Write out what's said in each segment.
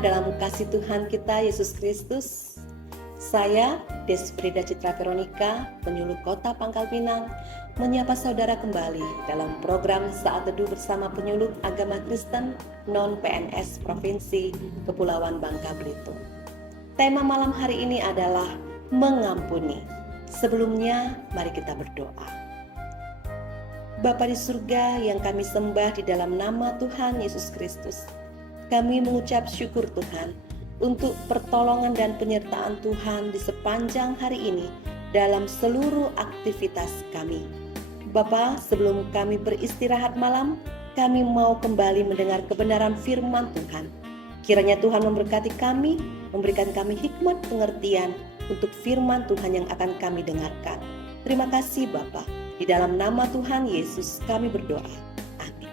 dalam kasih Tuhan kita Yesus Kristus. Saya, Desfrida Citra Veronica, penyuluh Kota Pangkal Pinang, menyapa saudara kembali dalam program Saat Teduh bersama penyuluh agama Kristen non-PNS Provinsi Kepulauan Bangka Belitung. Tema malam hari ini adalah mengampuni. Sebelumnya, mari kita berdoa. Bapa di surga yang kami sembah di dalam nama Tuhan Yesus Kristus, kami mengucap syukur Tuhan untuk pertolongan dan penyertaan Tuhan di sepanjang hari ini dalam seluruh aktivitas kami. Bapa, sebelum kami beristirahat malam, kami mau kembali mendengar kebenaran firman Tuhan. Kiranya Tuhan memberkati kami, memberikan kami hikmat pengertian untuk firman Tuhan yang akan kami dengarkan. Terima kasih Bapa. Di dalam nama Tuhan Yesus kami berdoa. Amin.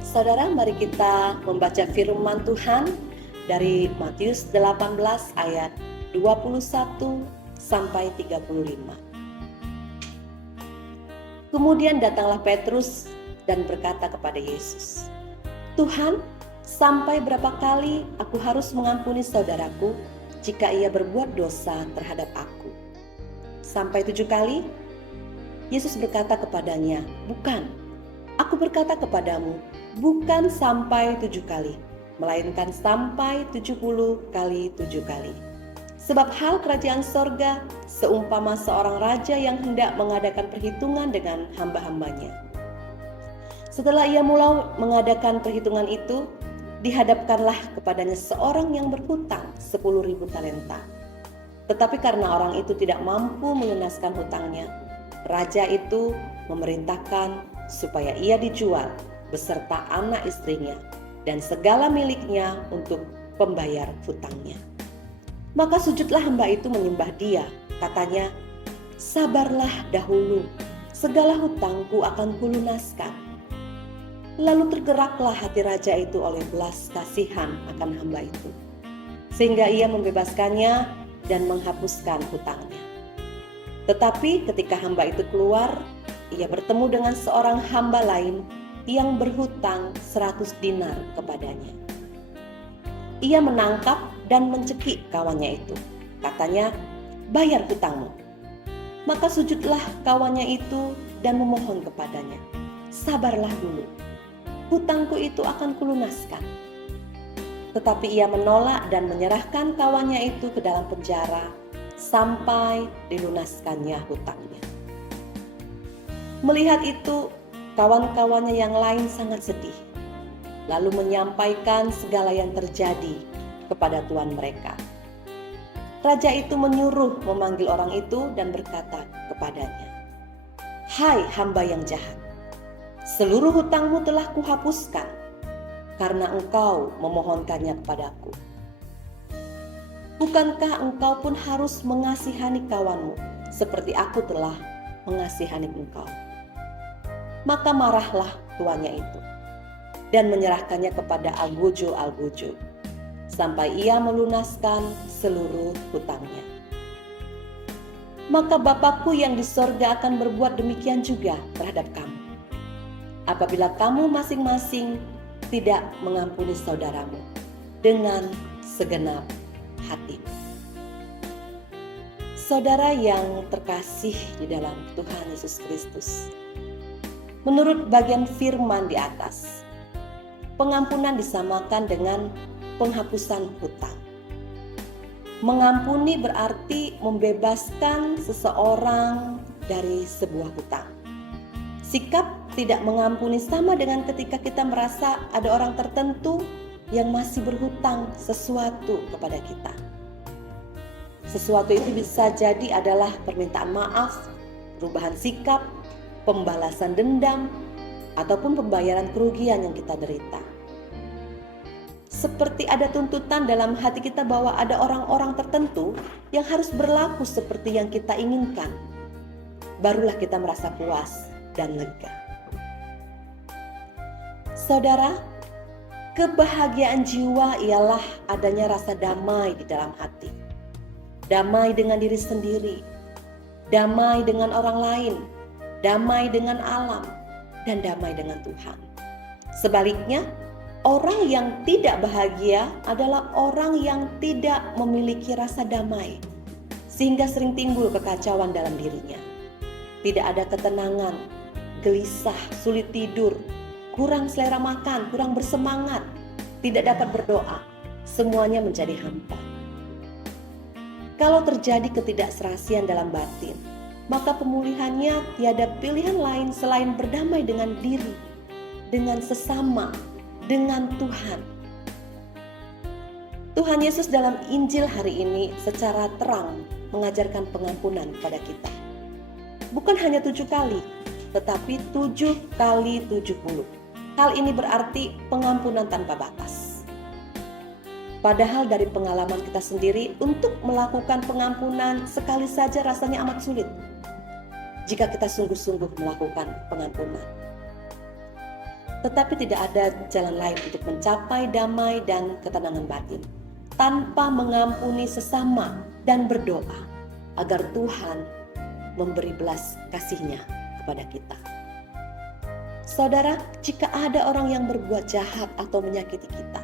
Saudara, mari kita membaca firman Tuhan dari Matius 18 ayat 21 sampai 35. Kemudian datanglah Petrus dan berkata kepada Yesus, "Tuhan, sampai berapa kali aku harus mengampuni saudaraku jika ia berbuat dosa terhadap aku? Sampai 7 kali?" Yesus berkata kepadanya, "Bukan, aku berkata kepadamu, bukan sampai 7 kali, melainkan sampai 70 kali 7 kali. Sebab hal kerajaan sorga seumpama seorang raja yang hendak mengadakan perhitungan dengan hamba-hambanya. Setelah ia mulai mengadakan perhitungan itu, dihadapkanlah kepadanya seorang yang berhutang 10.000 talenta. Tetapi karena orang itu tidak mampu melunaskan hutangnya, raja itu memerintahkan supaya ia dijual beserta anak istrinya dan segala miliknya untuk pembayar hutangnya. Maka sujudlah hamba itu menyembah dia, katanya, 'Sabarlah dahulu, segala hutangku akan kulunaskan.' Lalu tergeraklah hati raja itu oleh belas kasihan akan hamba itu, sehingga ia membebaskannya dan menghapuskan hutangnya. Tetapi ketika hamba itu keluar, ia bertemu dengan seorang hamba lain yang berhutang 100 dinar kepadanya. Ia menangkap dan mencekik kawannya itu. Katanya, 'Bayar hutangmu.' Maka sujudlah kawannya itu dan memohon kepadanya, 'Sabarlah dulu, hutangku itu akan kulunaskan.' Tetapi ia menolak dan menyerahkan kawannya itu ke dalam penjara sampai dilunaskannya hutangnya. Melihat itu, kawan-kawannya yang lain sangat sedih, lalu menyampaikan segala yang terjadi kepada tuan mereka. Raja itu menyuruh memanggil orang itu dan berkata kepadanya, 'Hai hamba yang jahat, seluruh hutangmu telah kuhapuskan karena engkau memohonkannya kepadaku. Bukankah engkau pun harus mengasihani kawanmu seperti aku telah mengasihani engkau?' Maka marahlah tuannya itu dan menyerahkannya kepada algojo-algojo sampai ia melunaskan seluruh hutangnya. Maka Bapakku yang di sorga akan berbuat demikian juga terhadap kamu, apabila kamu masing-masing tidak mengampuni saudaramu dengan segenap hati." Saudara yang terkasih di dalam Tuhan Yesus Kristus, menurut bagian firman di atas, pengampunan disamakan dengan penghapusan hutang. Mengampuni berarti membebaskan seseorang dari sebuah hutang. Sikap tidak mengampuni sama dengan ketika kita merasa ada orang tertentu yang masih berhutang sesuatu kepada kita. Sesuatu itu bisa jadi adalah permintaan maaf, perubahan sikap, pembalasan dendam, ataupun pembayaran kerugian yang kita derita. Seperti ada tuntutan dalam hati kita bahwa ada orang-orang tertentu yang harus berlaku seperti yang kita inginkan. Barulah kita merasa puas dan lega. Saudara, kebahagiaan jiwa ialah adanya rasa damai di dalam hati. Damai dengan diri sendiri, damai dengan orang lain, damai dengan alam, dan damai dengan Tuhan. Sebaliknya, Orang yang tidak bahagia adalah orang yang tidak memiliki rasa damai, sehingga sering timbul kekacauan dalam dirinya. Tidak ada ketenangan, gelisah, sulit tidur, kurang selera makan, kurang bersemangat, tidak dapat berdoa, semuanya menjadi hampa. Kalau terjadi ketidakserasian dalam batin, maka pemulihannya tiada pilihan lain selain berdamai dengan diri, dengan sesama, dengan Tuhan. Tuhan Yesus dalam Injil hari ini secara terang mengajarkan pengampunan kepada kita. Bukan hanya 7 kali, tetapi 7 kali 70. Hal ini berarti pengampunan tanpa batas. Padahal dari pengalaman kita sendiri, untuk melakukan pengampunan sekali saja rasanya amat sulit jika kita sungguh-sungguh melakukan pengampunan. Tetapi tidak ada jalan lain untuk mencapai damai dan ketenangan batin tanpa mengampuni sesama dan berdoa agar Tuhan memberi belas kasih-Nya kepada kita. Saudara, jika ada orang yang berbuat jahat atau menyakiti kita,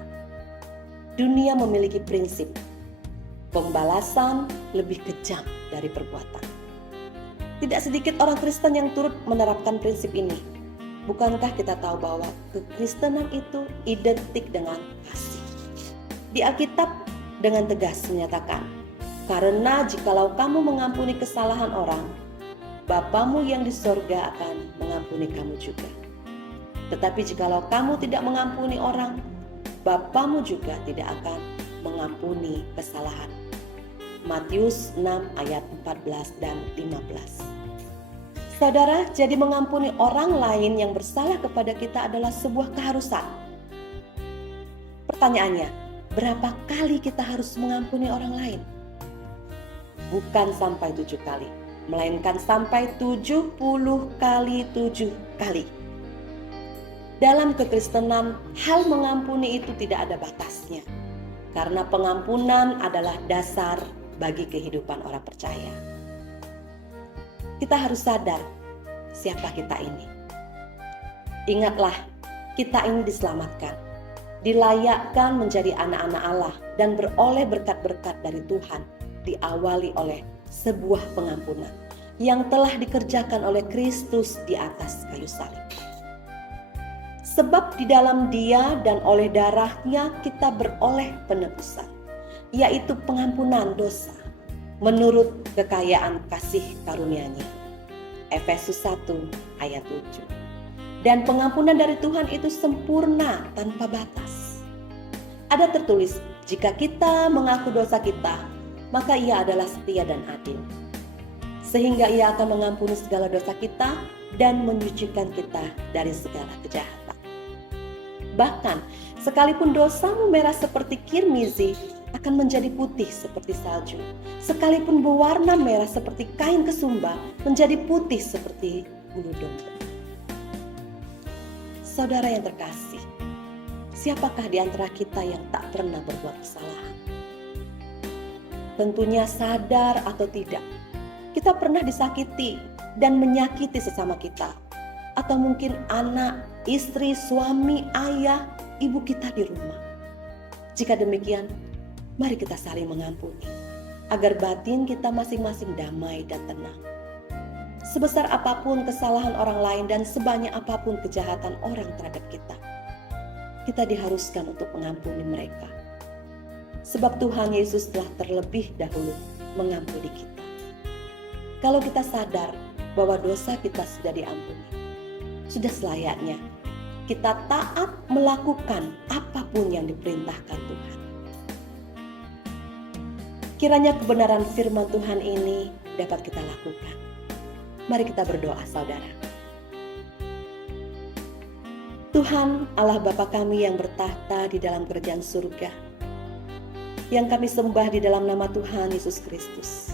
dunia memiliki prinsip pembalasan lebih kejam dari perbuatan. Tidak sedikit orang Kristen yang turut menerapkan prinsip ini. Bukankah kita tahu bahwa kekristenan itu identik dengan kasih? Di Alkitab dengan tegas menyatakan, karena jikalau kamu mengampuni kesalahan orang, Bapamu yang di sorga akan mengampuni kamu juga. Tetapi jikalau kamu tidak mengampuni orang, Bapamu juga tidak akan mengampuni kesalahan. Matius 6 ayat 14 dan 15. Saudara, jadi mengampuni orang lain yang bersalah kepada kita adalah sebuah keharusan. Pertanyaannya, berapa kali kita harus mengampuni orang lain? Bukan sampai 7 kali, melainkan sampai 70 kali 7 kali. Dalam kekristenan, hal mengampuni itu tidak ada batasnya. Karena pengampunan adalah dasar bagi kehidupan orang percaya. Kita harus sadar siapa kita ini. Ingatlah, kita ini diselamatkan, dilayakkan menjadi anak-anak Allah dan beroleh berkat-berkat dari Tuhan, diawali oleh sebuah pengampunan yang telah dikerjakan oleh Kristus di atas kayu salib. Sebab di dalam Dia dan oleh darah-Nya kita beroleh penebusan, yaitu pengampunan dosa menurut kekayaan kasih karunia-Nya. Efesus 1 ayat 7. Dan pengampunan dari Tuhan itu sempurna tanpa batas. Ada tertulis, jika kita mengaku dosa kita, maka Ia adalah setia dan adil, sehingga Ia akan mengampuni segala dosa kita dan menyucikan kita dari segala kejahatan. Bahkan, sekalipun dosamu merah seperti kirmizi, akan menjadi putih seperti salju. Sekalipun berwarna merah seperti kain kesumba, menjadi putih seperti bulu domba. Saudara yang terkasih, siapakah di antara kita yang tak pernah berbuat kesalahan? Tentunya sadar atau tidak, kita pernah disakiti dan menyakiti sesama kita. Atau mungkin anak, istri, suami, ayah, ibu kita di rumah. Jika demikian, mari kita saling mengampuni, agar batin kita masing-masing damai dan tenang. Sebesar apapun kesalahan orang lain dan sebanyak apapun kejahatan orang terhadap kita diharuskan untuk mengampuni mereka. Sebab Tuhan Yesus telah terlebih dahulu mengampuni kita. Kalau kita sadar bahwa dosa kita sudah diampuni, sudah selayaknya kita taat melakukan apapun yang diperintahkan Tuhan. Kiranya kebenaran firman Tuhan ini dapat kita lakukan. Mari kita berdoa, saudara. Tuhan Allah Bapa kami yang bertahta di dalam kerajaan surga, yang kami sembah di dalam nama Tuhan Yesus Kristus.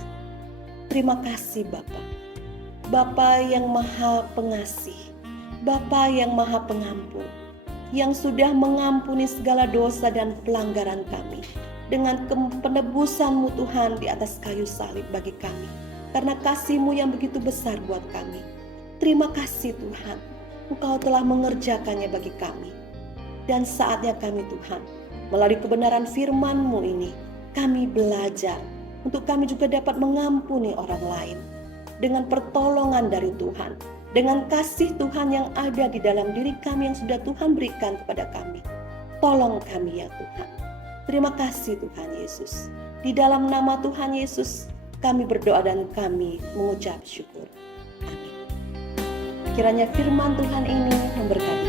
Terima kasih Bapa, Bapa yang maha pengasih, Bapa yang maha pengampun, yang sudah mengampuni segala dosa dan pelanggaran kami dengan penebusan-Mu Tuhan di atas kayu salib bagi kami, karena kasih-Mu yang begitu besar buat kami. Terima kasih Tuhan, Engkau telah mengerjakannya bagi kami. Dan saatnya kami Tuhan, melalui kebenaran firman-Mu ini, kami belajar untuk kami juga dapat mengampuni orang lain. Dengan pertolongan dari Tuhan, dengan kasih Tuhan yang ada di dalam diri kami yang sudah Tuhan berikan kepada kami. Tolong kami ya Tuhan. Terima kasih Tuhan Yesus. Di dalam nama Tuhan Yesus, kami berdoa dan kami mengucap syukur. Amin. Kiranya firman Tuhan ini memberkati